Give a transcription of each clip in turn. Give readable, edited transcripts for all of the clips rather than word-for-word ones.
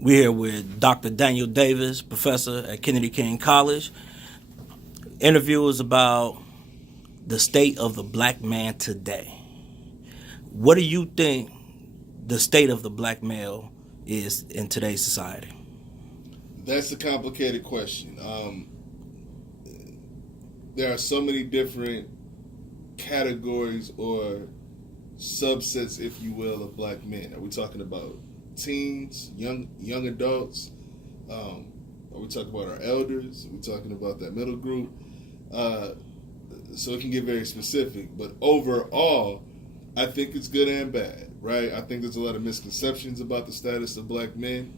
We're here with Dr. Daniel Davis, professor at Kennedy King College. Interview is about the state of the black man today. What do you think the state of the black male is in today's society? That's a complicated question. There are so many different categories or subsets, if you will, of black men. Are we talking about teens, young adults? Are we talking about our elders? Are we talking about that middle group? So it can get very specific. But overall, I think it's good and bad, right? I think there's a lot of misconceptions about the status of black men.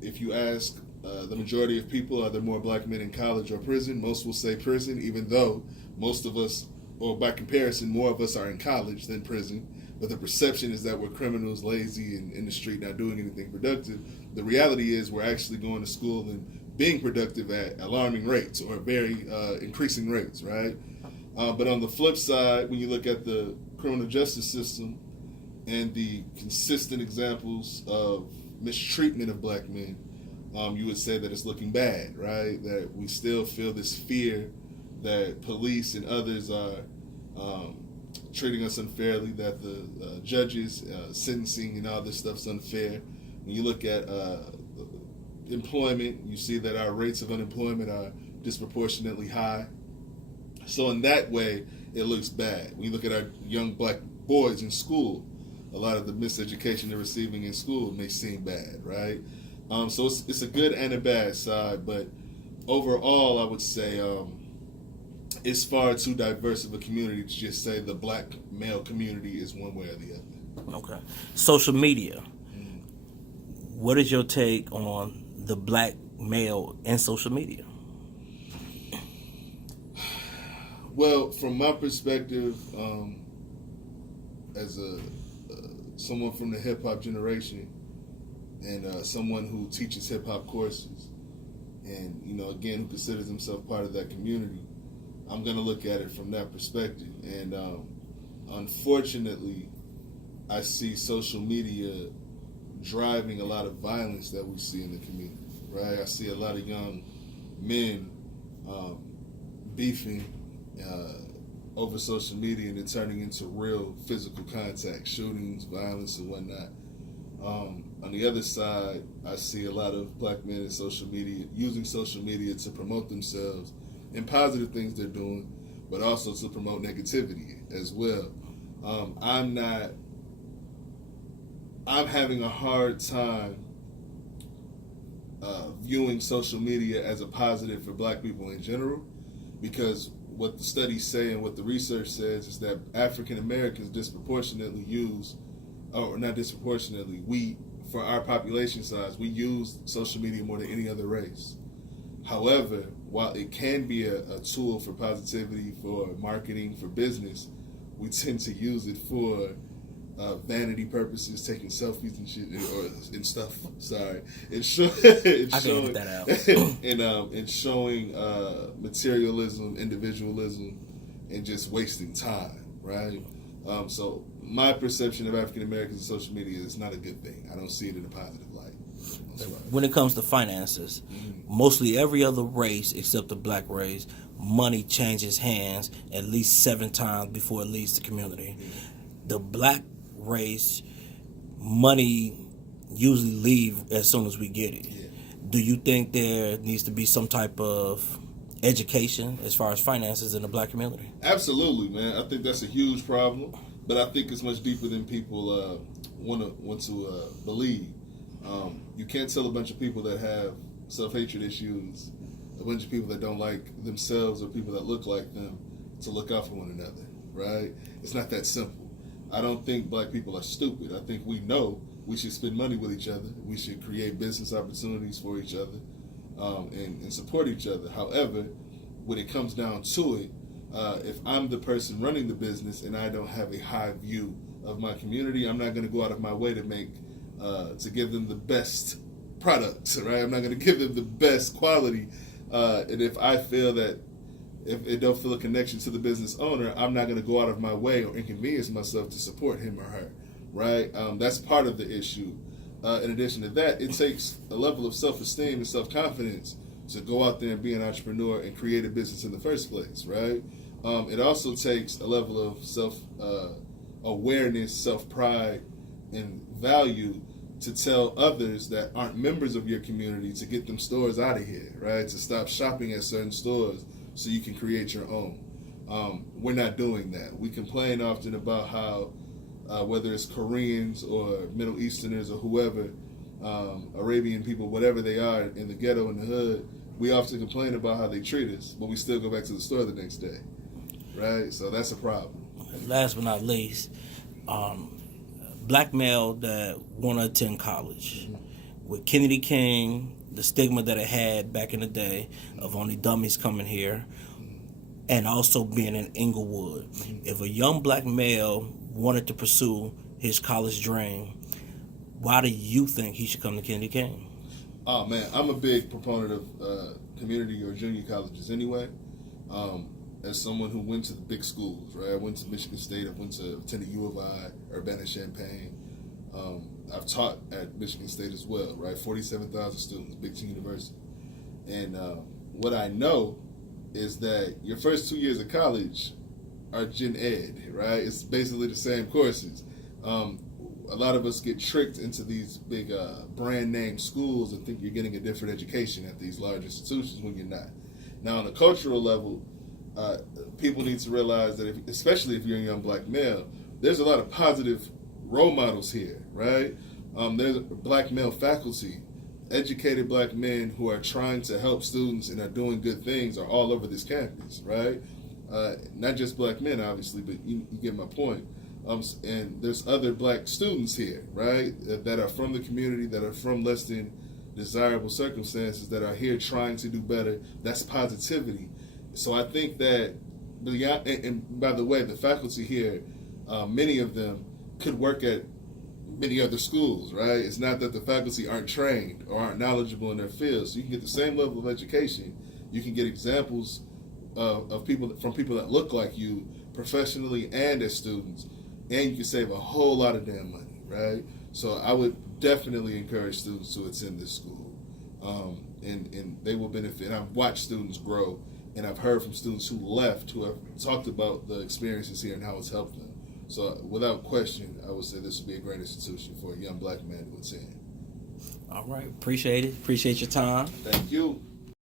If you ask the majority of people, are there more black men in college or prison? Most will say prison, even though most of us, or by comparison, more of us are in college than prison. But the perception is that we're criminals, lazy, and in the street not doing anything productive. The reality is we're actually going to school and being productive at alarming rates or very increasing rates, right? But on the flip side, when you look at the criminal justice system and the consistent examples of mistreatment of black men, you would say that it's looking bad, right? That we still feel this fear that police and others are treating us unfairly, that the judges, sentencing and all this stuff's unfair. When you look at employment, you see that our rates of unemployment are disproportionately high. So in that way, it looks bad. When you look at our young black boys in school, a lot of the miseducation they're receiving in school may seem bad, right? So it's a good and a bad side, but overall, I would say it's far too diverse of a community to just say the black male community is one way or the other. Okay. Social media. What is your take on the black male in social media? Well, from my perspective, as someone from the hip hop generation and someone who teaches hip hop courses, and again, who considers himself part of that community, I'm going to look at it from that perspective. And unfortunately, I see social media driving a lot of violence that we see in the community, right? I see a lot of young men beefing over social media and it turning into real physical contact, shootings, violence, and whatnot. On the other side, I see a lot of black men in social media using social media to promote themselves and positive things they're doing, but also to promote negativity as well. I'm having a hard time viewing social media as a positive for black people in general, because what the studies say and what the research says is that African Americans disproportionately use, or not disproportionately, for our population size, we use social media more than any other race. However, while it can be a tool for positivity, for marketing, for business, we tend to use it for vanity purposes, taking selfies and shit and stuff. Sorry, and showing that out. and showing materialism, individualism, and just wasting time. Right. So my perception of African Americans in social media is not a good thing. I don't see it in a positive light. When it comes to finances, mostly every other race except the black race, money changes hands at least 7 times before it leaves the community. The black race, money usually leave as soon as we get it. Do you think there needs to be some type of education as far as finances in the black community? Absolutely, man. I think that's a huge problem, but I think it's much deeper than people want to believe. You can't tell a bunch of people that have self-hatred issues, a bunch of people that don't like themselves or people that look like them, to look out for one another, right? It's not that simple. I don't think black people are stupid. I think we know we should spend money with each other. We should create business opportunities for each other and support each other. However, when it comes down to it, if I'm the person running the business and I don't have a high view of my community, I'm not going to go out of my way to give them the best products, right? I'm not going to give them the best quality. And if I feel that if it don't feel a connection to the business owner, I'm not going to go out of my way or inconvenience myself to support him or her, right? That's part of the issue. in addition to that, it takes a level of self-esteem and self-confidence to go out there and be an entrepreneur and create a business in the first place, right? It also takes a level of self-awareness, self-pride, and value to tell others that aren't members of your community to get them stores out of here, right? To stop shopping at certain stores so you can create your own. We're not doing that. We complain often about how whether it's Koreans or Middle Easterners or whoever, Arabian people, whatever they are in the ghetto, in the hood, we often complain about how they treat us, but we still go back to the store the next day, right? So that's a problem. Last but not least, black male that want to attend college. With Kennedy King, the stigma that it had back in the day of only dummies coming here, and also being in Inglewood. If a young black male wanted to pursue his college dream, why do you think he should come to Kennedy King? Oh man, I'm a big proponent of community or junior colleges anyway. As someone who went to the big schools, right? I went to Michigan State, I attended U of I, Urbana-Champaign. I've taught at Michigan State as well, right? 47,000 students, big teen university. And what I know is that your first 2 years of college are gen ed, right? It's basically the same courses. A lot of us get tricked into these big brand name schools and think you're getting a different education at these large institutions when you're not. Now, on a cultural level, people need to realize that, especially if you're a young black male, there's a lot of positive role models here, right? There's black male faculty, educated black men who are trying to help students and are doing good things are all over this campus, right? Not just black men, obviously, but you get my point. And there's other black students here, right, that are from the community, that are from less than desirable circumstances, that are here trying to do better. That's positivity. So I think that, and by the way, the faculty here, many of them could work at many other schools, right? It's not that the faculty aren't trained or aren't knowledgeable in their field. So you can get the same level of education. You can get examples of people that look like you professionally and as students, and you can save a whole lot of damn money, right? So I would definitely encourage students to attend this school, and they will benefit. And I've watched students grow, and I've heard from students who left who have talked about the experiences here and how it's helped them. So without question, I would say this would be a great institution for a young black man to attend. All right, appreciate it. Appreciate your time. Thank you.